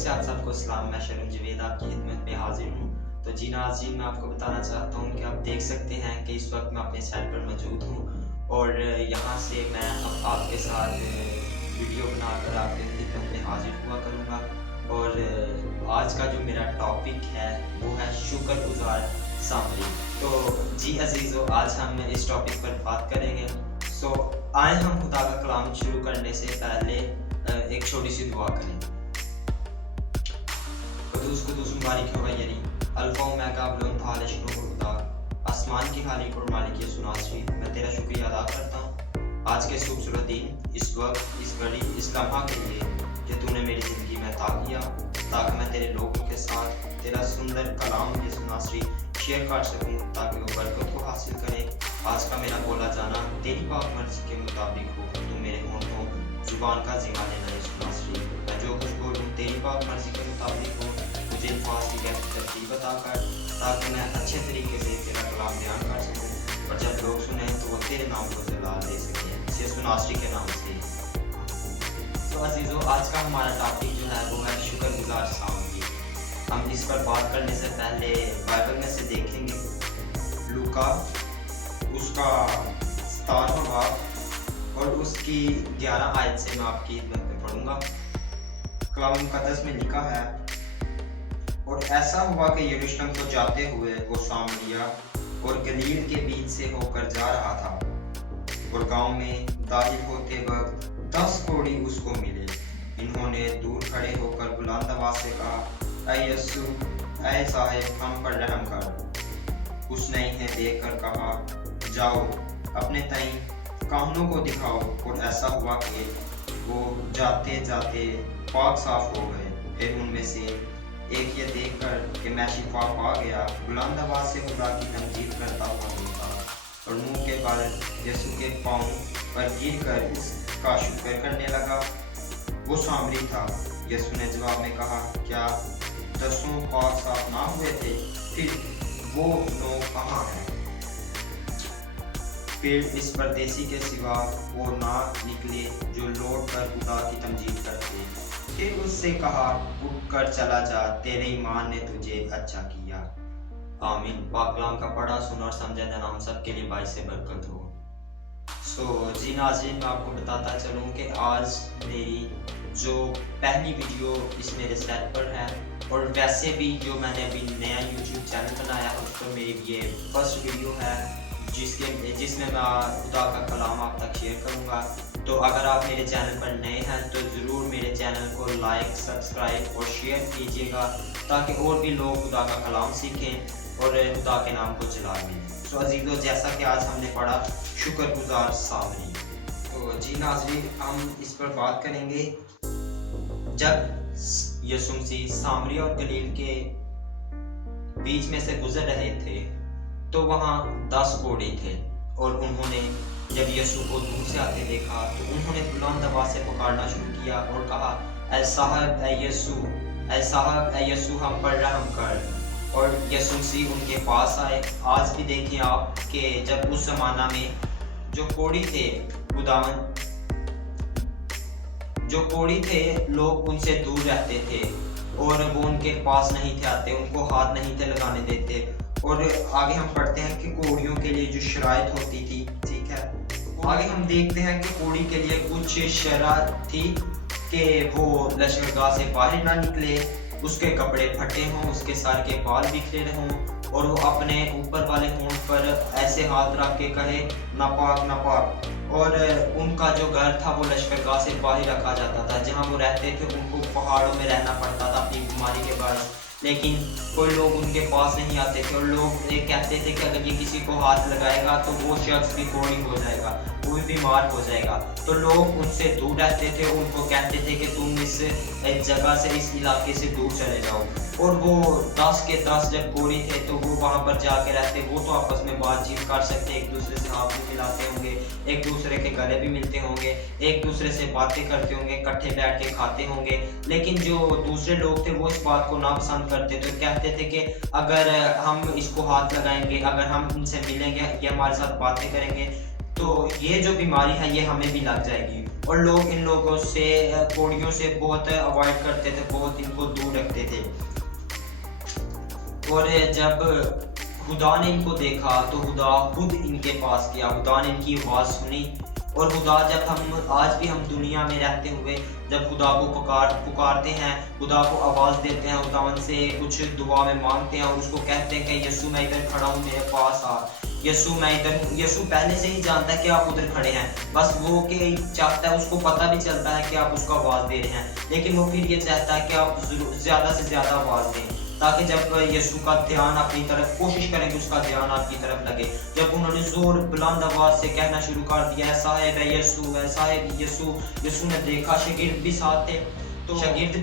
से आप सबको सलाम। मैं शर्म जवेद आपकी खिदमत में हाजिर हूँ। तो जी नाज़रीन, मैं आपको बताना चाहता हूँ कि आप देख सकते हैं कि इस वक्त मैं अपने साइट पर मौजूद हूँ और यहाँ से मैं अब आपके साथ वीडियो बनाकर आपके खिदमत में हाजिर हुआ करूँगा। और आज का जो मेरा टॉपिक है वो है शुक्रगुजार सामरी। तो जी अजीज़ों, आज हम इस टॉपिक पर बात करेंगे। सो आए हम खुदा का कलाम शुरू करने से पहले एक छोटी सी दुआ करें। कुदूस मुबारक हो यरी अल्फा ओमेगा बुलंद थालिश खुदा, आसमान की खालिक और मालिक सुनासवी, मैं तेरा शुक्रिया अदा करता हूँ आज के खूबसूरत दिन, इस वक्त, इस घड़ी, इस लम्हा के लिए कि तूने मेरी ज़िंदगी में अता किया, ताकि मैं तेरे लोगों के साथ तेरा सुंदर कलाम ये सुनासवी शेयर कर सकूँ, ताकि वो बरकत को हासिल करें। आज का मेरा बोला जाना तेरी पाक मर्जी के मुताबिक हो। तू मेरे होंठों जुबान का जिम्मा लेना है सुनासवी। मैं जो कुछ बोलूँ तेरी पाक मर्जी के मुताबिक हो। मुझे अल्फाज की तरतीब अता कर, ताकि मैं अच्छे तरीके से तेरा कलाम बयान कर सकूँ और जब लोग सुने तो वो तेरे नाम को जलाल दे सकें, इसे सुनासवी के नाम से। तो अजीज़ों, आज का हमारा टॉपिक जो है वो है शुक्रगुजार सामरी। हम इस पर बात करने से पहले बाइबल में से देखेंगे लूका उसका 17वां बाब और उसकी 11 आयत से मैं आपकी खिदमत में पढ़ूंगा। कलाम मुकद्दस में लिखा है, और ऐसा हुआ कि यरूशलेम को जाते हुए वो सामरिया और गलील के बीच से होकर जा रहा था, और गांव में दाखिल होते वक्त 10 कोढ़ी उसको मिले। इन्होंने दूर खड़े होकर बुलंद आवाज से कहा, ऐ यीशु, ऐ साहिब, हम पर रहम कर। उसने इन्हें देखकर कहा, जाओ अपने ताई काहनों को दिखाओ। और ऐसा हुआ कि वो जाते जाते पाक साफ हो गए। फिर उनमें से एक ये देखकर कि मैं शिफा पा गया, बुलंद आवाज से खुदा की तमजीद करता हुआ बोलता और मुंह के बल यीशु के पांव पर गिर कर उसका शुक्र करने लगा। वो सामरी था। यीशु ने जवाब में कहा, क्या 10 पाक साफ ना हुए थे? फिर वो 9 कहाँ हैं? फिर इस परदेसी के सिवा वो ना निकले जो लौट कर खुदा की तमजीद करते। फिर उससे कहा, उठ कर चला जा, तेरे ईमान ने तुझे अच्छा किया। आमीन। पाक कलाम का पढ़ा, सुना और समझा जाना हम सब के लिए बाइस से बरकत हो। जी नाज़रीन, मैं आपको बताता चलूँ कि आज मेरी जो पहली वीडियो इस मेरे सेट पर है, और वैसे भी जो मैंने अभी नया यूट्यूब चैनल बनाया है उस पर मेरी ये फर्स्ट वीडियो है जिसमें मैं खुदा का कलाम आप तक शेयर करूँगा। तो अगर आप मेरे चैनल पर नए हैं तो ज़रूर मेरे चैनल को लाइक, सब्सक्राइब और शेयर कीजिएगा, ताकि और भी लोग खुदा का कलाम सीखें और खुदा के नाम को जलाल दें। तो अजीज़ों, जैसा कि आज हमने पढ़ा शुक्रगुजार सामरी। तो जी नाज़रीन, हम इस पर बात करेंगे। जब यीशु मसीह सामरिया और गलील के बीच में से गुजर रहे थे तो वहाँ 10 कोढ़ी थे, और उन्होंने जब यीशु को दूर से आते देखा तो उन्होंने बुलंद आवाज से पुकारना शुरू किया और कहा, ऐ साहब, ऐ यीशु, ऐ साहब, ऐ यीशु, हम पर रहम कर। और यीशु मसीह उनके पास आए। आज भी देखें आप कि जब उस जमाना में जो कोढ़ी थे, जो कोढ़ी थे, लोग उनसे दूर रहते थे और वो उनके पास नहीं थे आते, उनको हाथ नहीं थे लगाने देते। और आगे हम पढ़ते हैं कि कोढ़ियों के लिए जो शराइत होती थी, ठीक है, आगे हम देखते हैं कि कोढ़ी के लिए कुछ शराइत थी कि वो लश्करगाह से बाहर ना निकले, उसके कपड़े फटे हों, उसके सर के बाल बिखरे हों, और वो अपने ऊपर वाले होंठ पर ऐसे हाथ रख के कहे, नापाक नापाक। और उनका जो घर था वो लश्करगाह से बाहर रखा जाता था। जहाँ वो रहते थे उनको पहाड़ों में रहना पड़ता था अपनी बीमारी के बाद, लेकिन कोई लोग उनके पास नहीं आते थे। और लोग ये कहते थे कि अगर ये किसी को हाथ लगाएगा तो वो शख्स भी कोढ़ी हो जाएगा, वो भी बीमार हो जाएगा। तो लोग उनसे दूर रहते थे, उनको कहते थे कि तुम इस जगह से, इस इलाके से दूर चले जाओ। और वो 10 के 10 जब कोढ़ी थे तो वो वहाँ पर जाके रहते। वो तो आपस में बातचीत कर सकते, एक दूसरे से हाथ भी मिलाते होंगे, एक दूसरे के गले भी मिलते होंगे, एक दूसरे से बातें करते होंगे, इकट्ठे बैठ के खाते होंगे। लेकिन जो दूसरे लोग थे वो इस बात को नापसंद करते थे, कहते थे कि अगर हम इसको हाथ लगाएंगे, अगर हम इनसे मिलेंगे, ये हमारे साथ बातें करेंगे तो ये जो बीमारी है ये हमें भी लग जाएगी। और लोग इन लोगों से कोड़ियों से बहुत अवॉइड करते थे, बहुत इनको दूर रखते थे। और जब खुदा ने इनको देखा तो खुदा खुद इनके पास गया, खुदा ने इनकी आवाज़ सुनी। और खुदा जब हम आज भी हम दुनिया में रहते हुए जब खुदा को पुकारते हैं, खुदा को आवाज़ देते हैं, खुदावन से कुछ दुआ में मांगते हैं और उसको कहते हैं कि यीशु मैं इधर खड़ा हूँ, मेरे पास आ, यीशु मैं इधर हूँ। यीशु पहले से ही जानता है कि आप उधर खड़े हैं, बस वो कि चाहता है, उसको पता भी चलता है कि आप उसको आवाज़ दे रहे हैं, लेकिन वो फिर ये चाहता है कि आप ज़्यादा से ज़्यादा आवाज़ दें, ताकि जब यीशु का ध्यान अपनी तरफ, कोशिश करें कि उसका ध्यान आपकी तरफ लगे। जब उन्होंने जोर बुलंद आवाज़ से कहना शुरू कर दिया, साहिब है यीशु है, साहिब यीशु, यीशु ने देखा, शागिर्द भी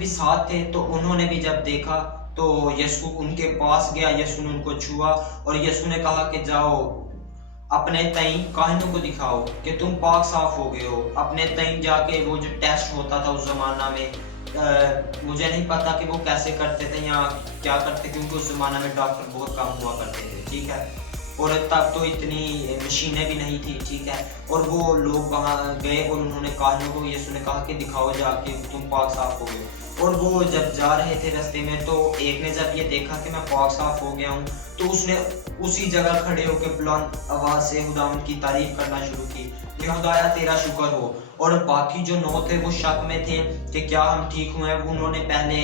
साथ थे, तो उन्होंने भी जब देखा तो यीशु उनके पास गया, यीशु ने उनको छुआ और यीशु ने कहा कि जाओ अपने तई काहिनों को दिखाओ कि तुम पाक साफ हो गए हो। अपने तई जाके वो जो टेस्ट होता था उस जमाना में, मुझे नहीं पता कि वो कैसे करते थे या क्या करते, क्योंकि उस जमाना में डॉक्टर बहुत कम हुआ करते थे, ठीक है, और तब तो इतनी मशीनें भी नहीं थी, ठीक है। और वो लोग वहाँ गए और उन्होंने काहिनों को, यीशु ने कहा कि दिखाओ जाके तुम पाक साफ हो गए। और वो जब जा रहे थे रास्ते में तो एक ने जब ये देखा कि मैं पाक साफ हो गया हूँ, तो उसने उसी जगह खड़े होकर बुलंद आवाज़ से खुदावंद की तारीफ करना शुरू की कि खुदाया तेरा शुक्र हो। और बाकी जो 9 थे वो शक में थे कि क्या हम ठीक हुए हैं। उन्होंने पहले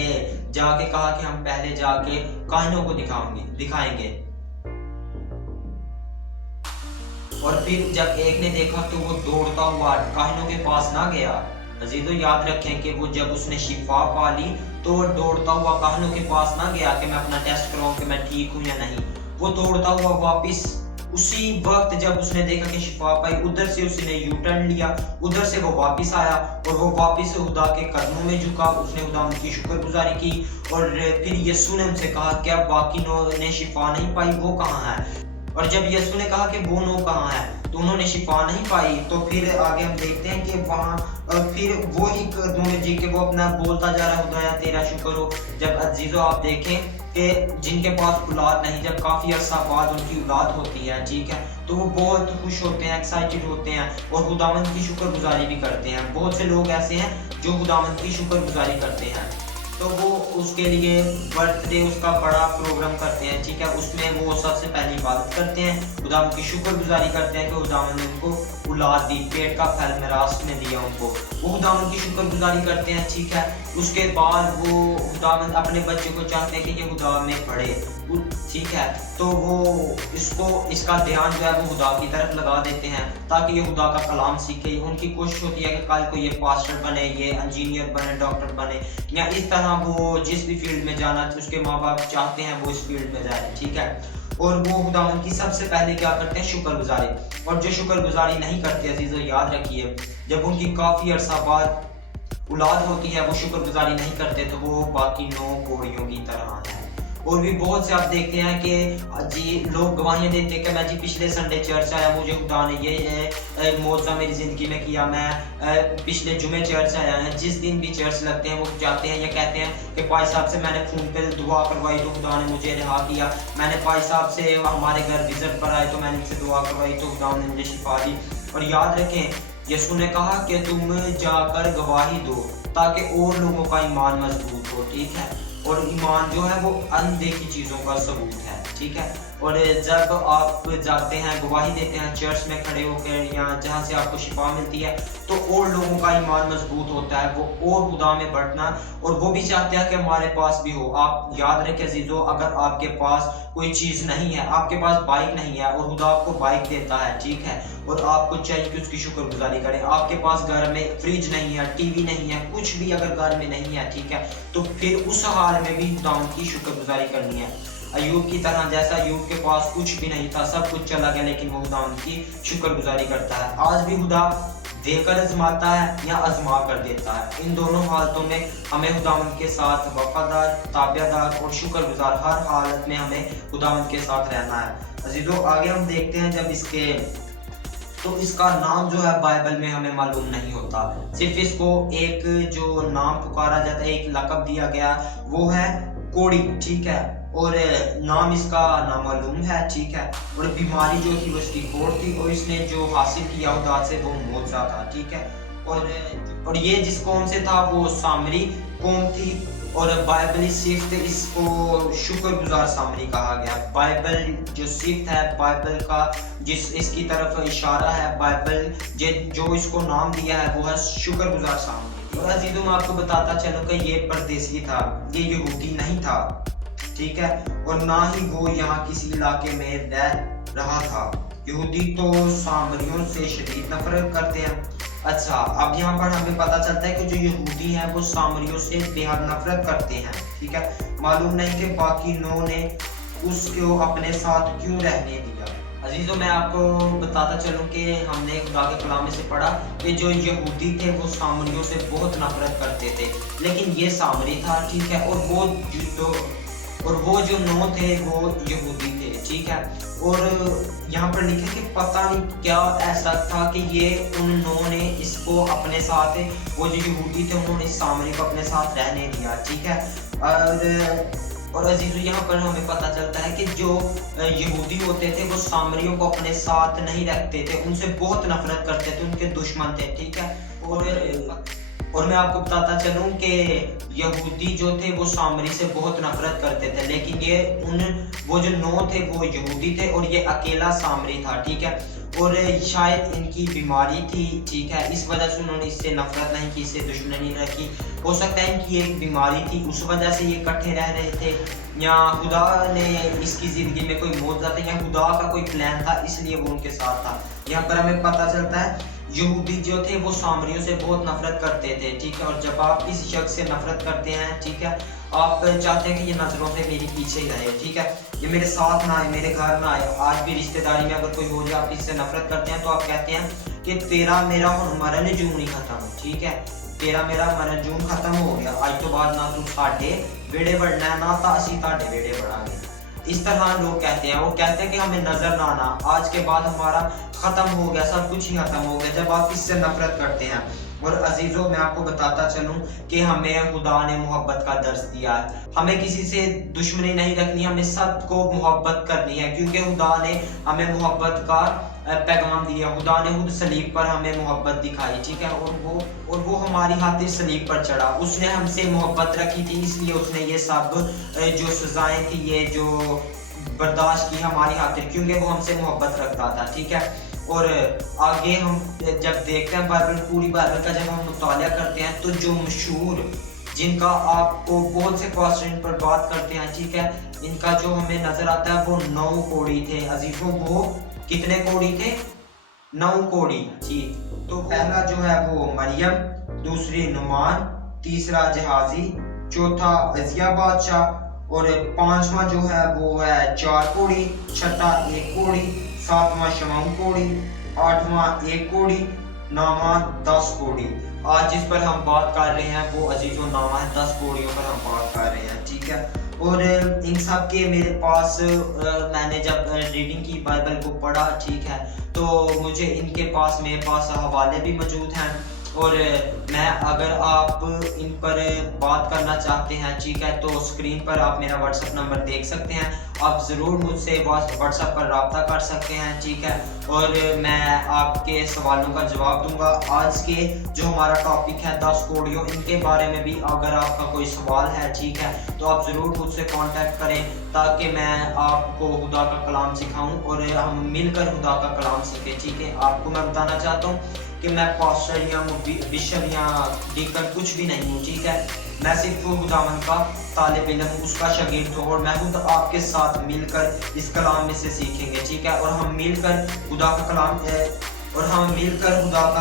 जाके कहा कि हम पहले जाके काहिनों को दिखाएंगे। और फिर जब एक ने देखा तो वो दौड़ता हुआ काहिनों के पास ना गया। अजीजों याद रखें कि वो जब उसने शिफा पा ली तो वो दौड़ता हुआ काहिनों के पास ना गया कि मैं अपना टेस्ट कराऊं कि मैं ठीक हूं या नहीं। वो दौड़ता हुआ वापस उसी वक्त जब उसने देखा कि शिफा पाई, उधर से उसने यू टर्न लिया, उधर से वो वापस आया और वो वापस खुदा के कदमों में झुका। उसने खुदा उनकी शुक्रगुजारी की और फिर यीशु ने उनसे कहा क्या बाकी 9 ने शिफा नहीं पाई, वो कहाँ है। और जब यीशु ने कहा कि वो 9 कहाँ है तो उन्होंने शिफा नहीं पाई, तो फिर आगे हम देखते हैं कि वहाँ फिर वो ही कदमों में जी के वो अपना बोलता जा रहा है, खुदाया तेरा शुक्र हो। जब अजीजों आप देखें कि जिनके पास औलाद नहीं, जब काफ़ी अरसा बाद उनकी औलाद होती है, ठीक है, तो वो बहुत खुश होते हैं, एक्साइटेड होते हैं और खुदावंद की शुक्रगुजारी भी करते हैं। बहुत से लोग ऐसे हैं जो खुदावंद की शुक्रगुजारी करते हैं, तो वो उसके लिए बर्थडे उसका बड़ा प्रोग्राम करते हैं, ठीक है, उसमें वो सबसे पहली इबादत करते हैं, खुदावंद की शुक्रगुजारी करते हैं कि खुदावंद ने उनको औलाद दी, पेट का फल मिरास में दिया उनको, वो खुदावंद की शुक्रगुजारी करते हैं, ठीक है। उसके बाद वो खुदावंद अपने बच्चे को चाहते हैं कि ये खुदा में पढ़े, ठीक है, तो वो इसका ध्यान जो है वो खुदा की तरफ लगा देते हैं ताकि ये खुदा का कलाम सीखे। उनकी कोशिश होती है कि कल को ये पास्टर बने, ये इंजीनियर बने, डॉक्टर बने, या इस तरह वो जिस भी फील्ड में जाना उसके माँ बाप चाहते हैं वो इस फील्ड में जाए, ठीक है। और वो खुदावंद की सबसे पहले क्या करते हैं, शुक्रगुजारी। और जो शुक्रगुजारी नहीं करते अजीजों याद रखिए, जब उनकी काफ़ी अरसा बाद औलाद होती है वो शुक्रगुजारी नहीं करते तो वो बाकी 9 कोड़ियों की तरह है। और भी बहुत से आप देखते हैं कि जी लोग गवाहियाँ देते हैं कि मैं जी पिछले संडे चर्च आया, मुझे खुदा ने ये मौजज़ा मेरी ज़िंदगी में किया, मैं पिछले जुमे चर्च आया है। जिस दिन भी चर्च लगते हैं वो जाते हैं या कहते हैं कि भाई साहब से मैंने फ़ोन पे दुआ करवाई तो खुदा ने मुझे रिहा किया, मैंने भाई साहब से हमारे घर विज़िट पर आए तो मैंने इनसे दुआ करवाई तो खुदा ने मुझे शिफा दी। और याद रखें यीशु ने कहा कि तुम जाकर गवाही दो ताकि और लोगों का ईमान मजबूत हो, ठीक है। और ईमान जो है वो अनदेखी चीज़ों का सबूत है, ठीक है। और जब आप जाते हैं गवाही देते हैं चर्च में खड़े होकर या जहाँ से आपको शिफा मिलती है तो और लोगों का ईमान मजबूत होता है, वो और खुदा में बढ़ना, और वो भी चाहते हैं कि हमारे पास भी हो। आप याद रखें अजीजों, अगर आपके पास कोई चीज़ नहीं है, आपके पास बाइक नहीं है और खुदा आपको बाइक देता है, ठीक है, और आपको चाहिए कि उसकी शुक्रगुजारी करें। आपके पास घर में फ्रिज नहीं है, टीवी नहीं है, कुछ भी अगर घर में नहीं है, ठीक है, तो फिर उस हाल में भी खुदा की शुक्रगुजारी करनी है। अय्यूब की तरह, जैसा अय्यूब के पास कुछ भी नहीं था, सब कुछ चला गया, लेकिन वो खुदा की शुक्रगुजारी करता है। आज भी खुदा देकर आजमाता है या आजमा कर देता है। इन दोनों हालतों में हमें खुदावंद के साथ वफादार, ताबेदार और शुक्रगुजार हर हालत में हमें खुदावंद के साथ रहना है। अजीजों आगे हम देखते हैं जब इसका नाम जो है बाइबल में हमें मालूम नहीं होता, सिर्फ इसको एक जो नाम पुकारा जाता है, एक लक़ब दिया गया, वो है कोड़ी, ठीक है, और नाम इसका नामालूम है, ठीक है। और बीमारी जो थी वो इसकी कोड़ थी और इसने जो हासिल किया खुदा से वो मौजज़ा था, ठीक है। और ये जिस कौम से था वो सामरी कौम थी, और बाइबली सिफ्त इसको शुक्रगुजार सामरी कहा गया। बाइबल जो सिफ्त है, बाइबल का जिस इसकी तरफ इशारा है, बाइबल जो इसको नाम दिया है वो है शुक्रगुजार सामरी। और अजीजों, मैं आपको बताता चलूं कि ये परदेसी था, ये यहूदी नहीं था, ठीक है, और ना ही वो यहाँ किसी इलाके में रह रहा था। यहूदी तो सामरियों से शदीद नफरत करते हैं। अच्छा, अब यहाँ पर हमें पता चलता है कि जो यहूदी हैं वो सामरियों से बेहद नफरत करते हैं, ठीक है। मालूम नहीं कि बाकी नौ ने उसको अपने साथ क्यों रहने दिया। अजीजों, मैं आपको बताता चलूं कि हमने खुदा के कलाम में से पढ़ा कि जो यहूदी थे वो सामरियों से बहुत नफरत करते थे, लेकिन ये सामरी था, ठीक है, और वो जो नौ थे वो यहूदी थे, ठीक है। और यहाँ पर लिखे कि पता नहीं क्या ऐसा था कि ये उन नौ ने इसको अपने साथ, वो जो यहूदी थे उन्होंने इस सामरी को अपने साथ रहने दिया, ठीक है। और अजीजों, यहाँ पर हमें पता चलता है कि जो यहूदी होते थे वो सामरियों को अपने साथ नहीं रखते थे, उनसे बहुत नफरत करते थे, उनके दुश्मन थे, ठीक है। और मैं आपको बताता चलूं कि यहूदी जो थे वो सामरी से बहुत नफरत करते थे, लेकिन वो जो नौ थे वो यहूदी थे और ये अकेला सामरी था, ठीक है। और शायद इनकी बीमारी थी, ठीक है, इस वजह से उन्होंने इससे नफरत नहीं की, इससे दुश्मनी नहीं रखी। हो सकता है इनकी एक बीमारी थी, उस वजह से ये इकट्ठे रह रहे थे, या खुदा ने इसकी ज़िंदगी में कोई मौजूदा था, या खुदा का कोई प्लान था इसलिए वो उनके साथ था। यहाँ पर हमें पता चलता है यहूदी जो थे वो सामरियों से बहुत नफरत करते थे, ठीक है। और जब आप किसी शख्स से नफरत करते हैं, ठीक है, आप चाहते हैं कि ये नजरों से मेरे पीछे ही रहे, ठीक है, ये मेरे साथ ना आए, मेरे घर ना आए। आज भी रिश्तेदारी में अगर कोई हो जाए, आप इससे नफरत करते हैं तो आप कहते हैं कि तेरा मेरा मरण जून नहीं खत्म, ठीक है, तेरा मेरा मरण जून खत्म हो गया, आज तो बाद ना तू साढ़े बेड़े बढ़ना है, ना ता असी ताड़े बेड़े बढ़ांगे। इस तरह लोग कहते हैं, वो कहते हैं कि हमें नजर ना आना, आज के बाद हमारा खत्म हो गया, सब कुछ ही खत्म हो गया, जब आप इससे नफरत करते हैं। और अजीजों, मैं आपको बताता चलूं कि हमें खुदा ने मोहब्बत का दर्स दिया है, हमें किसी से दुश्मनी नहीं रखनी, हमें सबको मोहब्बत करनी है, क्योंकि खुदा ने हमें मोहब्बत का पैगाम दिया। खुदा ने खुद सलीब पर हमें मोहब्बत दिखाई, ठीक है, और वो हमारी खातिर सलीब पर चढ़ा, उसने हमसे मोहब्बत रखी थी, इसलिए उसने ये सब जो सजाएं थी, ये जो बर्दाश्त की हमारी खातिर, क्योंकि वो हमसे मोहब्बत रखता था, ठीक है। और आगे हम जब देखते हैं बाइबल, पूरी बाइबल का जब हम मुताला करते हैं, तो जो मशहूर, जिनका आपको बहुत से क्वेश्चन पर बात करते हैं, ठीक है, इनका जो हमें नजर आता है वो 9 कोड़ी थे। अजीजों, वो कितने कोड़ी थे? 9 कोड़ी, ठीक। तो पहला जो है वो मरियम, दूसरी नुमान, तीसरा जहाजी, चौथा अजिया बादशाह, और पांचवा जो है वो है 4 कोड़ी, छठा 1 कोड़ी, सातवां शमाउन कोड़ी, आठवां 1 कोड़ी, नामा 10 कोड़ी। आज जिस पर हम बात कर रहे हैं वो अजीजों नामा है, 10 कोड़ियों पर हम बात कर रहे हैं, ठीक है। और इन सब के मेरे पास मैंने जब रीडिंग की बाइबल को पढ़ा, ठीक है, तो मुझे इनके पास, मेरे पास हवाले भी मौजूद हैं, और मैं अगर आप इन पर बात करना चाहते हैं, ठीक है, तो स्क्रीन पर आप मेरा व्हाट्सएप नंबर देख सकते हैं, आप ज़रूर मुझसे व्हाट्सएप पर रब्ता कर सकते हैं, ठीक है, और मैं आपके सवालों का जवाब दूंगा। आज के जो हमारा टॉपिक है 10 कोड़ियों, इनके बारे में भी अगर आपका कोई सवाल है, ठीक है, तो आप ज़रूर मुझसे कांटेक्ट करें, ताकि मैं आपको खुदा का कलाम सिखाऊं और हम मिलकर खुदा का कलाम सीखें, ठीक है। आपको मैं बताना चाहता हूँ कि मैं पास्टर या बिशप या डीकन कुछ भी नहीं हूँ, ठीक है, मैं सिर्फ खुदावन का तालिब इल्म हूँ, उसका शागिर्द हूँ, और मैं खुद आपके साथ मिलकर इस कलाम में से सीखेंगे, ठीक है, और हम मिलकर खुदा का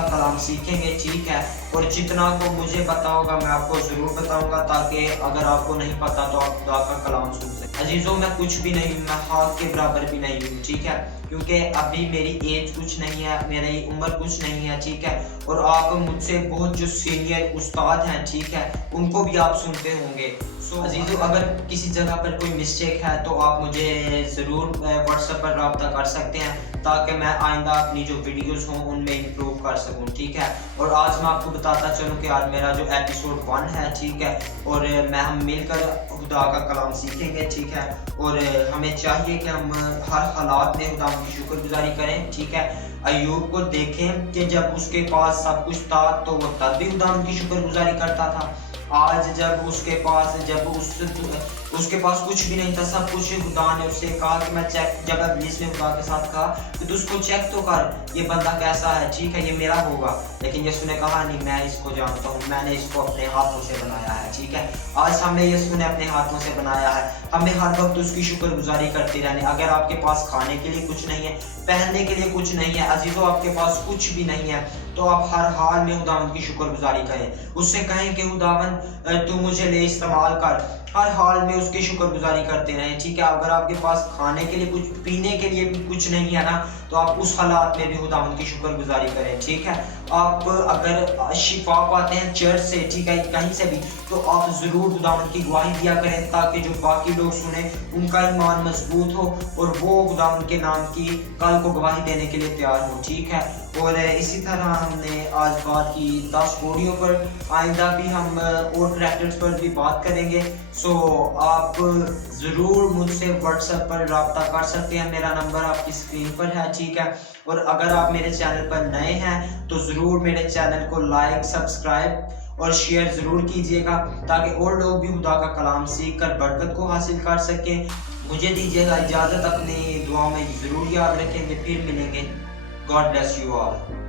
कलाम सीखेंगे, ठीक है। और जितना को मुझे पता होगा मैं आपको ज़रूर बताऊंगा, ताकि अगर आपको नहीं पता तो आप खुदा का कलाम सुन सकें। अजीज़ों, मैं कुछ भी नहीं हूँ, मैं हाथ के बराबर भी नहीं हूँ, ठीक है, क्योंकि अभी मेरी एज कुछ नहीं है, मेरी उम्र कुछ नहीं है, ठीक है, और आप मुझसे बहुत जो सीनियर उस्ताद हैं, ठीक है, उनको भी आप सुनते होंगे। सो अजीज़ों, अगर किसी जगह पर कोई मिस्टेक है तो आप मुझे ज़रूर व्हाट्सएप पर रब्ता कर सकते हैं, ताकि मैं आइंदा अपनी जो वीडियोस हों उनमें इम्प्रूव कर सकूं, ठीक है। और आज मैं आपको बताता चलूं कि आज मेरा जो एपिसोड 1 है, ठीक है, और हम मिलकर खुदा का कलाम सीखेंगे, ठीक है। और हमें चाहिए कि हम हर हालात में खुदा की शुक्रगुजारी करें, ठीक है। अय्यूब को देखें कि जब उसके पास सब कुछ था तो वो तब भी खुदा की शुक्रगुजारी करता था। आज जब उसके पास कुछ भी नहीं था, सब कुछ खुदा ने उससे कहा कि मैं चेक, जब इब्लीस ने खुदा के साथ कहा कि तू उसको चेक तो कर, ये बंदा कैसा है, ठीक है, ये मेरा होगा। लेकिन यीशु ने कहा नहीं, मैं इसको जानता हूँ, मैंने इसको अपने हाथों से बनाया है, ठीक है। आज हमें यीशु ने अपने हाथों से बनाया है, हमें हर वक्त उसकी शुक्रगुजारी करते रहने। अगर आपके पास खाने के लिए कुछ नहीं है, पहनने के लिए कुछ नहीं है, अजीजों आपके पास कुछ भी नहीं है, तो आप हर हाल में खुदावंद की शुक्रगुजारी करें। उससे कहें कि खुदावंद तू मुझे ले इस्तेमाल कर, हर हाल में उसकी शुक्रगुजारी करते रहें, ठीक है। अगर आपके पास खाने के लिए कुछ, पीने के लिए भी कुछ नहीं है ना, तो आप उस हालात में भी खुदावंद की शुक्रगुजारी करें, ठीक है। आप अगर शिफा पाते हैं चर्च से, ठीक है, कहीं से भी, तो आप ज़रूर खुदावंद की गवाही दिया करें, ताकि जो बाकी लोग सुने उनका ईमान मजबूत हो और वो खुदावंद के नाम की कल को गवाही देने के लिए तैयार हो, ठीक है। और इसी तरह हमने आज बात की 10 कोडियों पर, आइंदा भी हम और करैक्टर्स पर भी बात करेंगे। सो आप ज़रूर मुझसे व्हाट्सएप पर रब्ता कर सकते हैं, मेरा नंबर आपकी स्क्रीन पर है, ठीक है। और अगर आप मेरे चैनल पर नए हैं तो ज़रूर मेरे चैनल को लाइक, सब्सक्राइब और शेयर ज़रूर कीजिएगा, ताकि और लोग भी खुदा का कलाम सीख कर बरकत को हासिल कर सकें। मुझे दीजिएगा इजाज़त, अपनी दुआ में ज़रूर याद रखेंगे, फिर मिलेंगे। God bless you all.